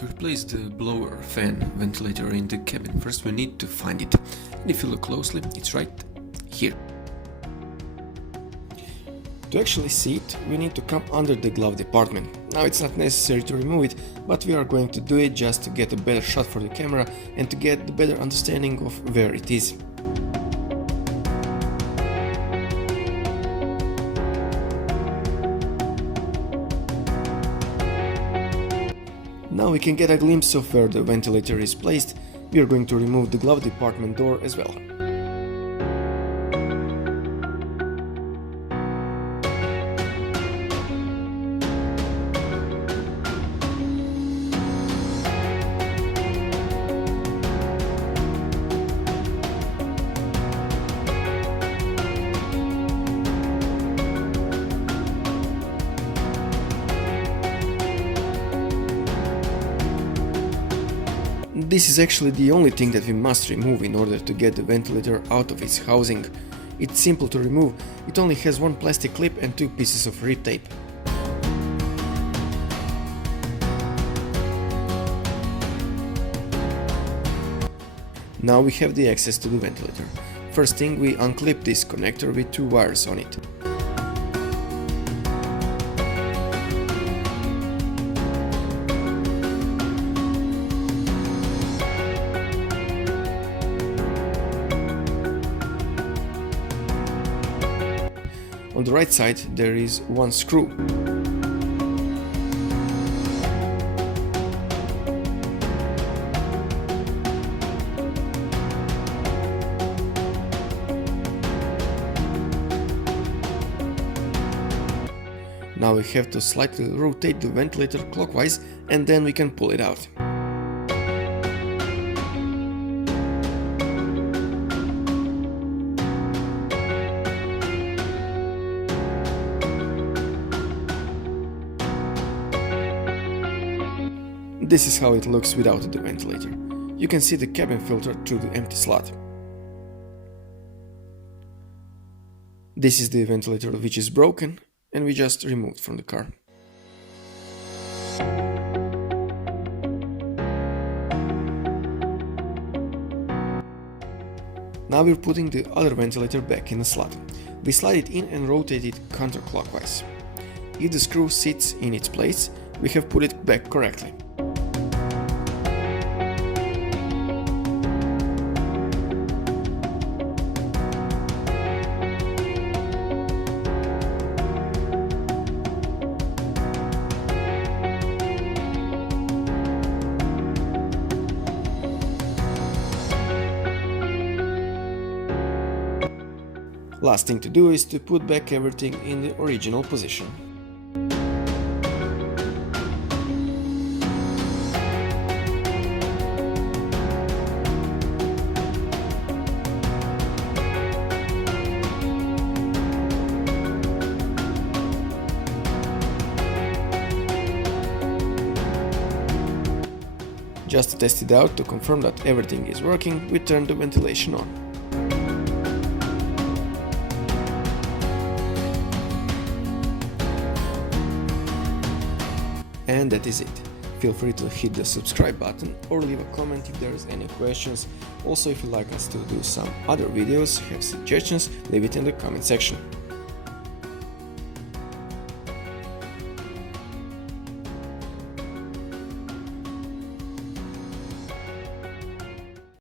To replace the blower, fan, ventilator in the cabin, first we need to find it. And if you look closely, it's right here. To actually see it, we need to come under the glove department. Now it's not necessary to remove it, but we are going to do it just to get a better shot for the camera and to get the better understanding of where it is. Now we can get a glimpse of where the ventilator is placed. We are going to remove the glove department door as well. This is actually the only thing that we must remove in order to get the ventilator out of its housing. It's simple to remove, it only has one plastic clip and two pieces of rib tape. Now we have the access to the ventilator. First thing, we unclip this connector with two wires on it. On the right side there is one screw. Now we have to slightly rotate the ventilator clockwise and then we can pull it out. This is how it looks without the ventilator. You can see the cabin filter through the empty slot. This is the ventilator which is broken and we just removed from the car. Now we're putting the other ventilator back in the slot. We slide it in and rotate it counterclockwise. If the screw sits in its place, we have put it back correctly. Last thing to do is to put back everything in the original position. Just to test it out, to confirm that everything is working, we turn the ventilation on. And that is it. Feel free to hit the subscribe button or leave a comment if there is any questions. Also, if you'd like us to do some other videos, have suggestions, leave it in the comment section.